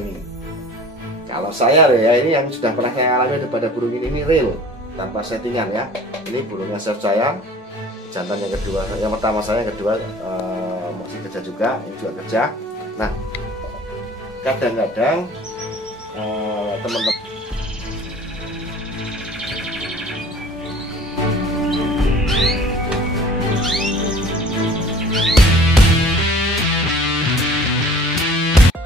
ini. Kalau saya ya, ini yang sudah pernah saya alami pada burung ini real tanpa settingan ya. Ini burungnya chef saya, jantan yang kedua, yang pertama saya, yang kedua masih kerja juga, ini juga kerja. Nah, kadang-kadang teman-teman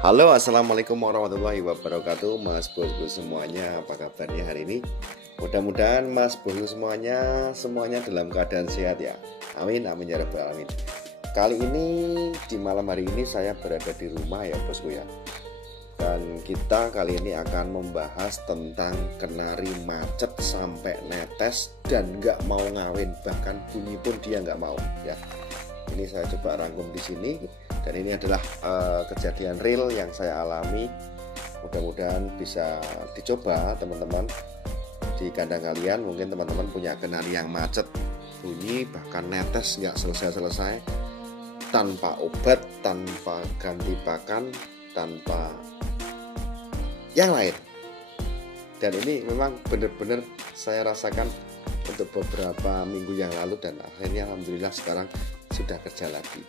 halo, assalamualaikum warahmatullahi wabarakatuh, mas bosku semuanya, apa kabarnya hari ini? Mudah-mudahan mas bosku semuanya dalam keadaan sehat ya. Amin, amin ya rabbal alamin. Kali ini di malam hari ini saya berada di rumah ya bosku ya. Dan kita kali ini akan membahas tentang kenari macet sampai netes dan nggak mau ngawin, bahkan bunyi pun dia nggak mau ya. Ini saya coba rangkum di sini. Dan ini adalah kejadian real yang saya alami. Mudah-mudahan bisa dicoba teman-teman di kandang kalian. Mungkin teman-teman punya kenari yang macet, bunyi bahkan netes nggak selesai-selesai, tanpa obat, tanpa ganti pakan, tanpa yang lain. Dan ini memang benar-benar saya rasakan untuk beberapa minggu yang lalu, dan akhirnya alhamdulillah sekarang sudah kerja lagi.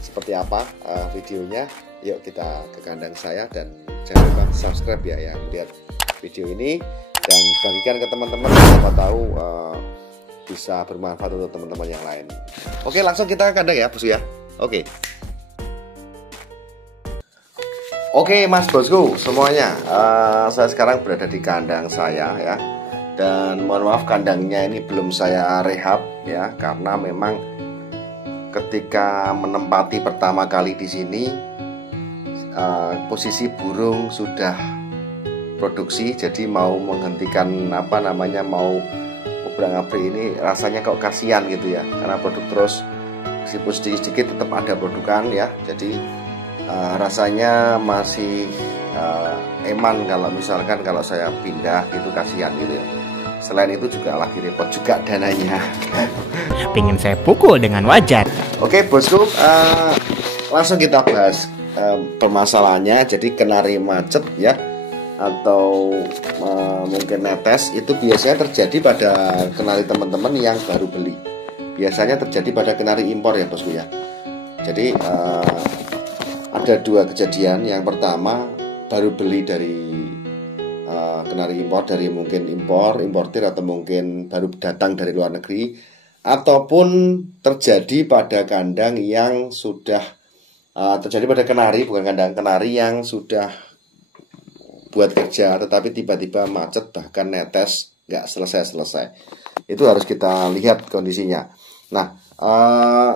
Seperti apa videonya? Yuk kita ke kandang saya, dan jangan lupa subscribe ya yang lihat video ini, dan bagikan ke teman-teman, siapa tahu bisa bermanfaat untuk teman-teman yang lain. Oke, langsung kita ke kandang ya bosku ya. Oke mas bosku semuanya, saya sekarang berada di kandang saya ya. Dan mohon maaf, kandangnya ini belum saya rehab ya, karena memang ketika menempati pertama kali di sini posisi burung sudah produksi, jadi mau menghentikan mau obrak-abrik ini rasanya kok kasihan gitu ya, karena produk terus meskipun sedikit-sedikit tetap ada produkan ya. Jadi rasanya masih eman kalau misalkan kalau saya pindah gitu, kasihan gitu ya. Selain itu juga lagi repot juga dananya. Pingin saya pukul dengan wajan. Oke bosku, langsung kita bahas permasalahannya. Jadi kenari macet ya, atau mungkin netes, itu biasanya terjadi pada kenari teman-teman yang baru beli. Biasanya terjadi pada kenari impor ya bosku ya. Jadi ada dua kejadian. Yang pertama, baru beli dari kenari impor, dari mungkin importir, atau mungkin baru datang dari luar negeri, ataupun terjadi pada kandang yang sudah terjadi pada kenari, bukan kandang, kenari yang sudah buat kerja tetapi tiba-tiba macet bahkan netes nggak selesai-selesai. Itu harus kita lihat kondisinya. Nah,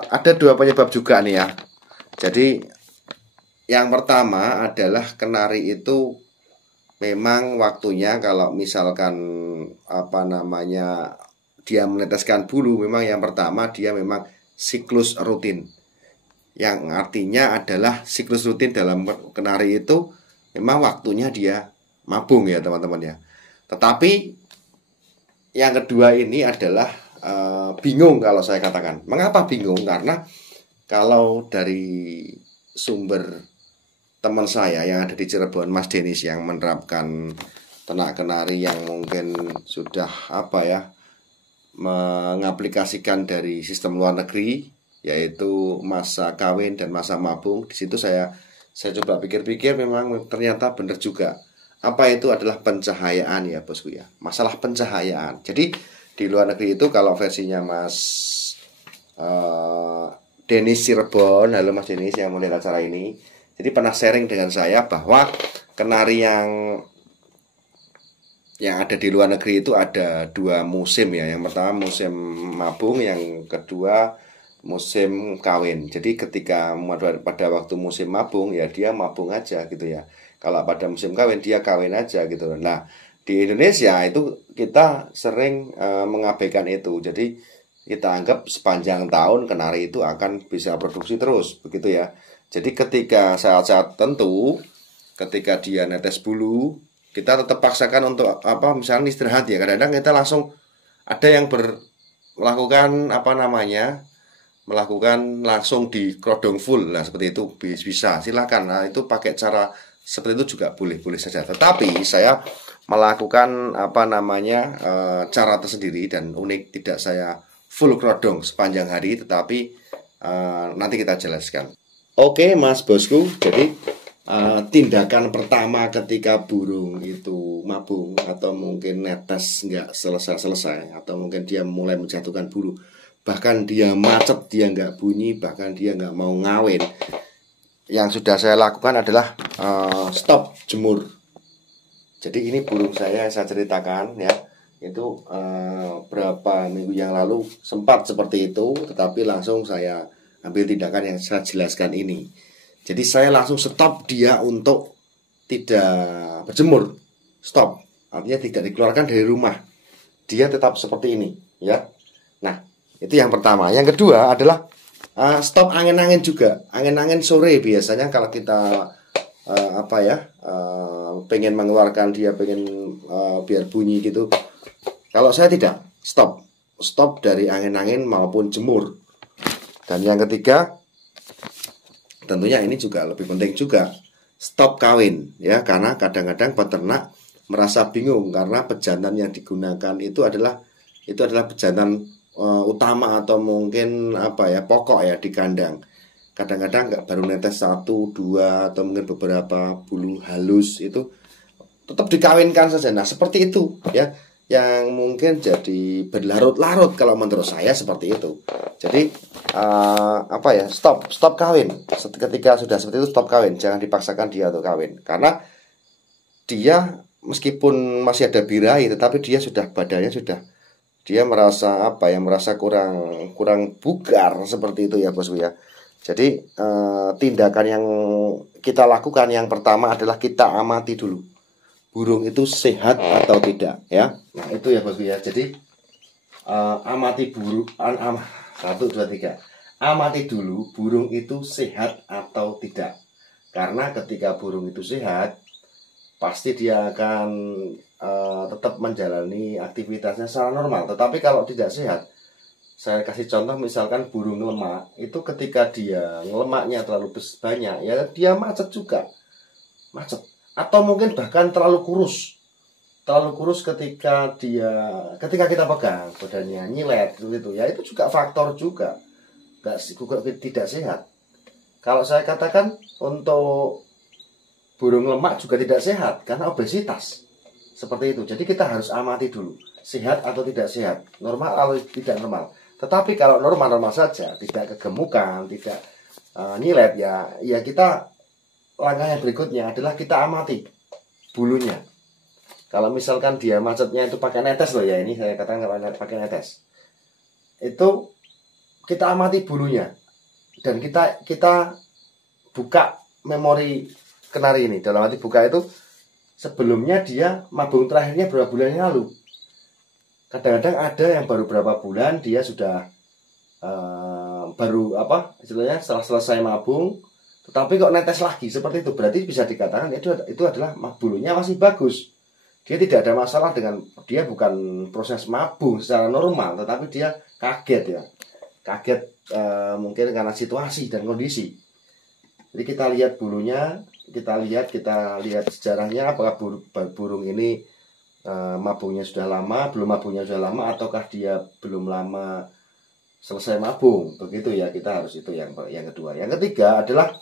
ada dua penyebab juga nih ya. Jadi yang pertama adalah kenari itu memang waktunya, kalau misalkan dia meneteskan bulu, memang yang pertama dia memang siklus rutin. Yang artinya adalah siklus rutin dalam kenari itu memang waktunya dia mabung ya teman-teman ya. Tetapi yang kedua ini adalah bingung kalau saya katakan. Mengapa bingung? Karena kalau dari sumber teman saya yang ada di Cirebon, Mas Denis, yang menerapkan ternak kenari yang mungkin sudah mengaplikasikan dari sistem luar negeri, yaitu masa kawin dan masa mabung. Di situ saya coba pikir-pikir, memang ternyata benar juga. Apa itu adalah pencahayaan ya bosku ya, masalah pencahayaan. Jadi di luar negeri itu, kalau versinya Mas Denis Cirebon, halo Mas Denis yang melihat acara ini, jadi pernah sharing dengan saya bahwa kenari yang ada di luar negeri itu ada dua musim ya. Yang pertama musim mabung, yang kedua musim kawin. Jadi ketika pada waktu musim mabung ya dia mabung aja gitu ya. Kalau pada musim kawin dia kawin aja gitu. Nah, di Indonesia itu kita sering mengabaikan itu. Jadi kita anggap sepanjang tahun kenari itu akan bisa produksi terus begitu ya. Jadi ketika saat-saat tertentu, ketika dia netes bulu, kita tetap paksakan untuk misalnya istirahat ya. Kadang-kadang kita langsung ada yang melakukan melakukan langsung di kerodong full. Nah seperti itu bisa, silakan. Nah itu pakai cara seperti itu juga boleh saja. Tetapi saya melakukan cara tersendiri dan unik, tidak saya full kerodong sepanjang hari, tetapi nanti kita jelaskan. Oke Mas Bosku, jadi tindakan pertama ketika burung itu mabung atau mungkin netes nggak selesai, atau mungkin dia mulai menjatuhkan bulu, bahkan dia macet, dia nggak bunyi, bahkan dia nggak mau ngawin, yang sudah saya lakukan adalah stop jemur. Jadi ini burung saya ceritakan ya, itu berapa minggu yang lalu sempat seperti itu, tetapi langsung saya ambil tindakan yang saya jelaskan ini. Jadi saya langsung stop dia untuk tidak berjemur, stop, artinya tidak dikeluarkan dari rumah, dia tetap seperti ini ya. Nah itu yang pertama. Yang kedua adalah stop angin-angin juga. Angin-angin sore biasanya kalau kita pengen mengeluarkan dia, pengen biar bunyi gitu. Kalau saya tidak, stop dari angin-angin maupun jemur. Dan yang ketiga, tentunya ini juga lebih penting juga, stop kawin ya, karena kadang-kadang peternak merasa bingung karena pejantan yang digunakan itu adalah pejantan utama atau mungkin pokok ya di kandang. Kadang-kadang nggak baru netes 1, 2 atau mungkin beberapa bulu halus itu tetap dikawinkan saja. Nah seperti itu ya, yang mungkin jadi berlarut-larut kalau menurut saya seperti itu. Jadi stop kawin. Ketika sudah seperti itu stop kawin, jangan dipaksakan dia untuk kawin, karena dia meskipun masih ada birahi, tetapi dia dia merasa kurang bugar seperti itu ya bosku ya. Jadi tindakan yang kita lakukan yang pertama adalah kita amati dulu burung itu sehat atau tidak ya. Nah itu ya bosku ya. Jadi amati burung, 1, 2, 3. Amati dulu burung itu sehat atau tidak. Karena ketika burung itu sehat, pasti dia akan tetap menjalani aktivitasnya secara normal. Tetapi kalau tidak sehat, saya kasih contoh misalkan burung lemak, itu ketika dia lemaknya terlalu banyak ya dia macet juga. Macet. Atau mungkin bahkan terlalu kurus ketika kita pegang badannya nyilet gitu ya, itu juga faktor juga tidak sehat. Kalau saya katakan untuk burung lemak juga tidak sehat karena obesitas seperti itu. Jadi kita harus amati dulu sehat atau tidak sehat, normal atau tidak normal. Tetapi kalau normal saja, tidak kegemukan, tidak nyilet ya kita, langkah yang berikutnya adalah kita amati bulunya. Kalau misalkan dia macetnya itu pakai netes loh ya, ini saya katakan pakai netes, itu kita amati bulunya dan kita buka memori kenari ini. Dalam arti buka itu sebelumnya dia mabung terakhirnya berapa bulan yang lalu. Kadang-kadang ada yang baru berapa bulan dia sudah istilahnya setelah selesai mabung, tetapi kok netes lagi seperti itu, berarti bisa dikatakan itu adalah bulunya masih bagus. Dia tidak ada masalah dengan, dia bukan proses mabung secara normal, tetapi dia kaget mungkin karena situasi dan kondisi. Jadi kita lihat bulunya, kita lihat sejarahnya, apakah burung ini mabungnya sudah lama, belum mabungnya sudah lama, ataukah dia belum lama selesai mabung, begitu ya. Kita harus itu yang kedua. Yang ketiga adalah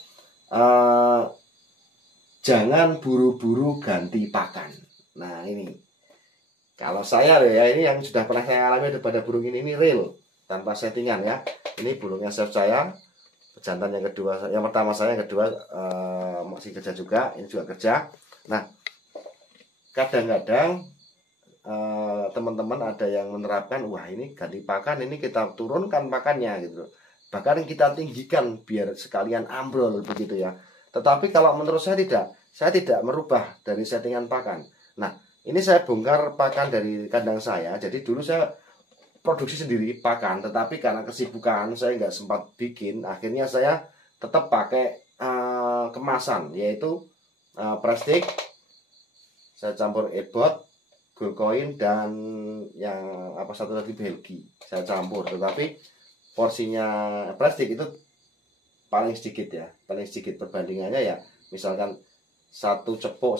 jangan buru-buru ganti pakan. Nah ini, kalau saya ya, ini yang sudah pernah saya alami pada burung ini real, tanpa settingan ya. Ini burungnya chef saya, pejantan yang kedua, yang pertama saya, yang kedua masih kerja juga, ini juga kerja. Nah kadang-kadang teman-teman ada yang menerapkan, wah ini ganti pakan, ini kita turunkan pakannya gitu, bahkan kita tinggikan biar sekalian ambrol begitu ya. Tetapi kalau menurut saya tidak merubah dari settingan pakan. Nah ini saya bongkar pakan dari kandang saya. Jadi dulu saya produksi sendiri pakan, tetapi karena kesibukan saya nggak sempat bikin, akhirnya saya tetap pakai kemasan, yaitu plastik. Saya campur ebot, gold coin, dan yang satu lagi Belgi saya campur, tetapi porsinya plastik itu paling sedikit ya, paling sedikit perbandingannya ya, misalkan satu cepuk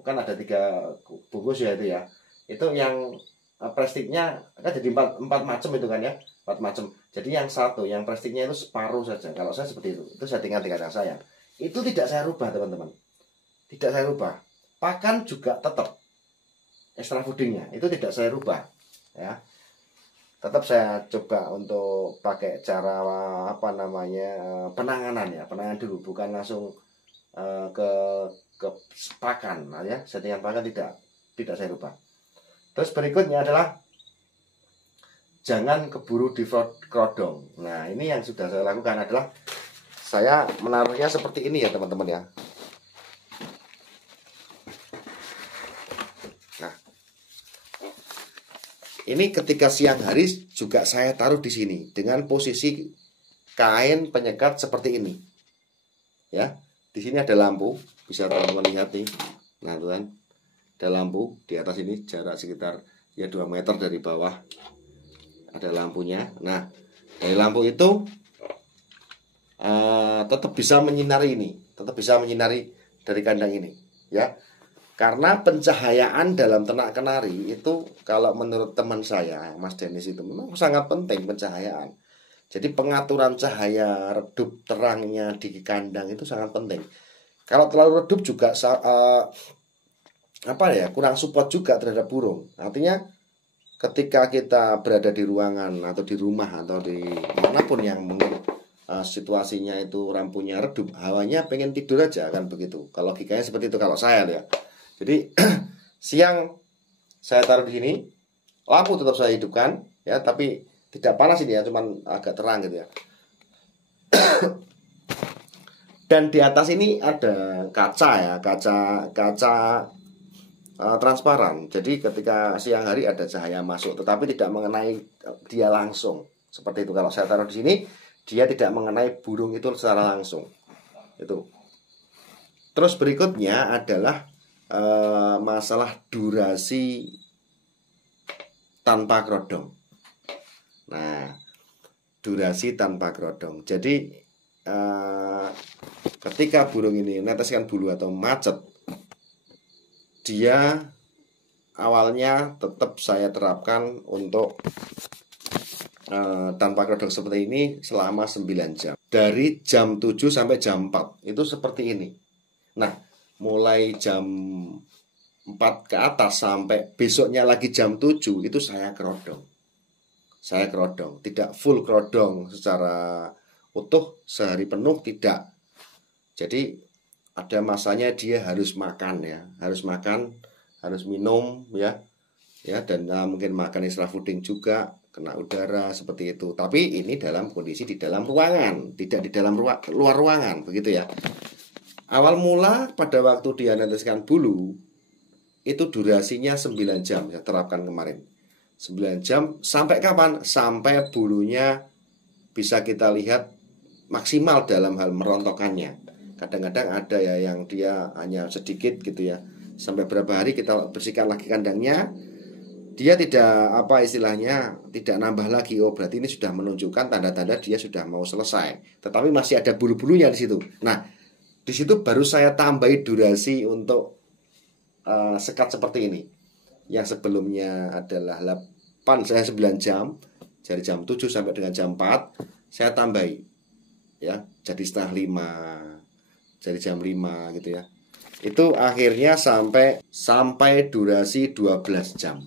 kan ada 3 bungkus ya itu ya. Itu yang plastiknya kan jadi empat macam itu kan ya, 4 macam. Jadi yang satu, yang plastiknya itu separuh saja. Kalau saya seperti itu settingan dengan saya. Itu tidak saya rubah teman-teman, tidak saya rubah. Pakan juga tetap extra foodingnya itu tidak saya rubah ya. Tetap saya coba untuk pakai cara penanganan ya, penanganan dulu, bukan langsung ke pakan ya. Settingan pakan tidak saya rubah. Terus berikutnya adalah jangan keburu dikerodong. Nah, ini yang sudah saya lakukan adalah saya menaruhnya seperti ini ya teman-teman ya. Nah, ini ketika siang hari juga saya taruh di sini dengan posisi kain penyekat seperti ini. Ya, di sini ada lampu, bisa teman-teman lihat nih. Nah, teman, ada lampu di atas ini, jarak sekitar ya 2 meter dari bawah. Ada lampunya. Nah, dari lampu itu tetap bisa menyinari ini, tetap bisa menyinari dari kandang ini, ya. Karena pencahayaan dalam ternak kenari itu, kalau menurut teman saya, Mas Denis, itu memang sangat penting pencahayaan. Jadi pengaturan cahaya redup terangnya di kandang itu sangat penting. Kalau terlalu redup juga kurang support juga terhadap burung. Artinya ketika kita berada di ruangan atau di rumah atau di manapun yang mungkin situasinya itu lampunya redup, hawanya pengen tidur aja kan begitu. Kalau logikanya seperti itu kalau saya ya. Jadi siang saya taruh di sini, lampu tetap saya hidupkan ya, tapi tidak panas ini ya, cuman agak terang gitu ya. Dan di atas ini ada kaca ya, kaca transparan. Jadi ketika siang hari ada cahaya masuk, tetapi tidak mengenai dia langsung. Seperti itu. Kalau saya taruh di sini, dia tidak mengenai burung itu secara langsung. Itu. Terus berikutnya adalah masalah durasi tanpa kerodong. Nah, durasi tanpa kerodong. Jadi ketika burung ini meneteskan bulu atau macet, dia awalnya tetap saya terapkan untuk tanpa kerodong seperti ini selama 9 jam. Dari jam 7 sampai jam 4 itu seperti ini. Nah, mulai jam 4 ke atas sampai besoknya lagi jam 7 itu saya kerodong. Saya kerodong, tidak full kerodong secara utuh sehari penuh, tidak. Jadi ada masanya dia harus makan ya, harus makan, harus minum ya, dan mungkin makan extra fooding juga, kena udara seperti itu. Tapi ini dalam kondisi di dalam ruangan, tidak di dalam luar ruangan, begitu ya. Awal mula pada waktu dia neteskan bulu itu durasinya 9 jam, saya terapkan kemarin. 9 jam sampai kapan? Sampai bulunya bisa kita lihat maksimal dalam hal merontokkannya. Kadang-kadang ada ya yang dia hanya sedikit gitu ya. Sampai berapa hari kita bersihkan lagi kandangnya, dia tidak tidak nambah lagi. Oh, berarti ini sudah menunjukkan tanda-tanda dia sudah mau selesai. Tetapi masih ada bulu-bulunya di situ. Nah, di situ baru saya tambahi durasi untuk sekat seperti ini. Yang sebelumnya adalah 9 jam, dari jam 7 sampai dengan jam 4 saya tambahi ya, jadi setengah 5, jadi jam 5 gitu ya. Itu akhirnya sampai durasi 12 jam.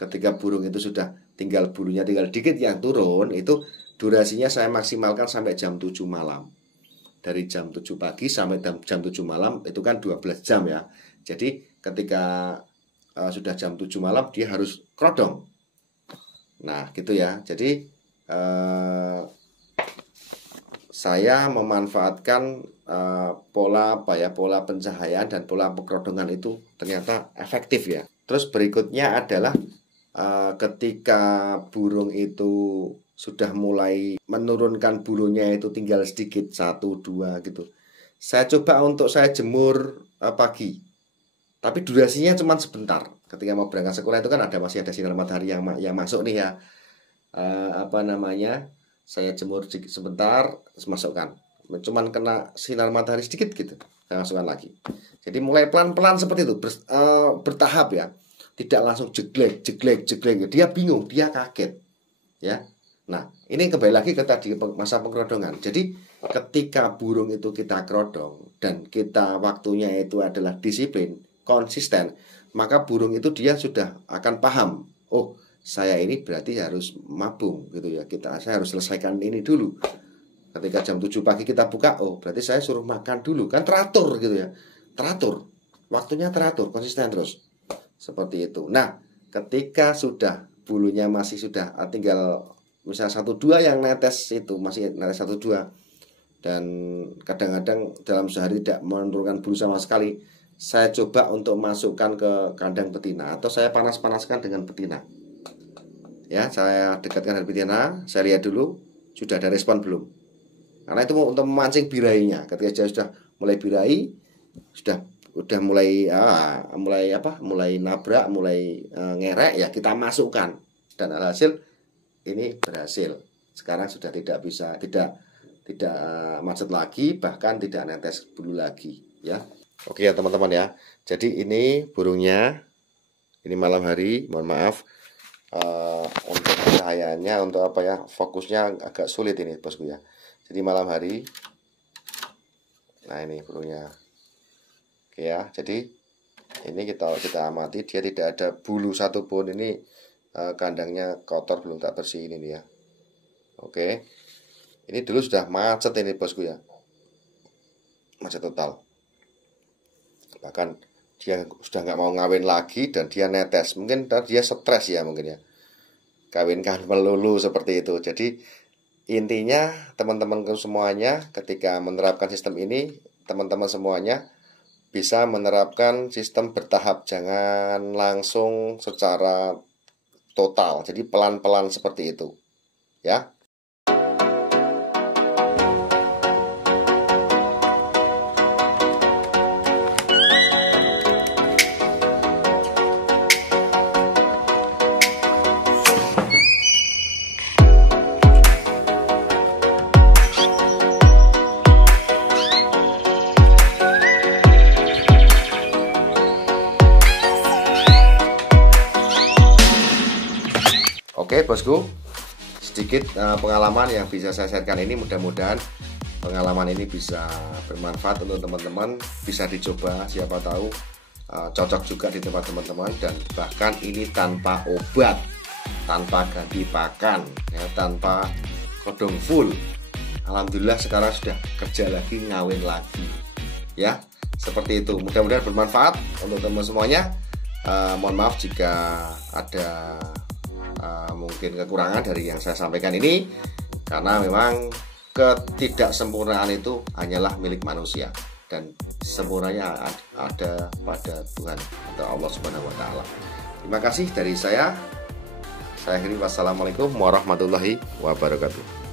Ketika burung itu sudah tinggal bulunya tinggal dikit yang turun, itu durasinya saya maksimalkan sampai jam 7 malam. Dari jam 7 pagi sampai jam 7 malam itu kan 12 jam ya. Jadi ketika sudah jam 7 malam dia harus kerodong. Nah gitu ya. Jadi saya memanfaatkan pola pencahayaan dan pola pekerodongan itu ternyata efektif ya. Terus berikutnya adalah ketika burung itu sudah mulai menurunkan bulunya itu tinggal sedikit, 1, 2 gitu, saya coba untuk saya jemur pagi. Tapi durasinya cuma sebentar. Ketika mau berangkat sekolah itu kan masih ada sinar matahari yang masuk nih ya. Saya jemur sebentar, terus masukkan. Cuman kena sinar matahari sedikit gitu. saya masukkan lagi. Jadi mulai pelan-pelan seperti itu, bertahap ya, tidak langsung jeglek. Dia bingung, dia kaget, ya. Nah, ini kembali lagi ke tadi masa pengkerodongan. Jadi ketika burung itu kita kerodong dan kita waktunya itu adalah disiplin, konsisten, maka burung itu dia sudah akan paham. Oh, saya ini berarti harus mabung gitu ya. Saya harus selesaikan ini dulu. Ketika jam 7 pagi kita buka, oh berarti saya suruh makan dulu. Kan teratur gitu ya. Teratur. Waktunya teratur, konsisten terus. Seperti itu. Nah, ketika sudah bulunya masih sudah tinggal misalnya 1-2 yang netes itu masih netes 1-2 dan kadang-kadang dalam sehari tidak menurunkan bulu sama sekali, saya coba untuk masukkan ke kandang betina atau saya panas-panaskan dengan betina. Ya, saya dekatkan dengan betina, saya lihat dulu sudah ada respon belum. Karena itu untuk memancing birainya. Ketika dia sudah mulai birai, sudah mulai nabrak, mulai ngerek ya kita masukkan dan alhasil ini berhasil. Sekarang sudah tidak macet lagi, bahkan tidak netes bulu lagi ya. Oke ya teman-teman ya. Jadi ini burungnya. Ini malam hari, mohon maaf untuk cahayanya, untuk apa ya, fokusnya agak sulit ini bosku ya. Jadi malam hari. Nah, ini burungnya. Oke ya. Jadi ini kita amati, dia tidak ada bulu satupun. Ini kandangnya kotor, belum tak bersihin ini ya. Oke. Ini dulu sudah macet ini bosku ya. Macet total. Bahkan dia sudah nggak mau ngawin lagi dan dia netes. Mungkin dia stres ya mungkin ya. Kawinkan melulu seperti itu. Jadi intinya teman-temanku semuanya ketika menerapkan sistem ini, teman-teman semuanya bisa menerapkan sistem bertahap. Jangan langsung secara total, jadi pelan-pelan seperti itu ya. Oke bosku, sedikit pengalaman yang bisa saya sharekan ini, mudah-mudahan pengalaman ini bisa bermanfaat untuk teman-teman, bisa dicoba, siapa tahu cocok juga di tempat teman-teman, dan bahkan ini tanpa obat, tanpa ganti pakan ya, tanpa kodong full. Alhamdulillah sekarang sudah kerja lagi, ngawin lagi ya, seperti itu. Mudah-mudahan bermanfaat untuk teman semuanya. Mohon maaf jika ada mungkin kekurangan dari yang saya sampaikan ini, karena memang ketidaksempurnaan itu hanyalah milik manusia dan sempurnanya ada pada Tuhan atau Allah Subhanahu wa taala. Terima kasih dari saya. Saya akhiri, wassalamualaikum warahmatullahi wabarakatuh.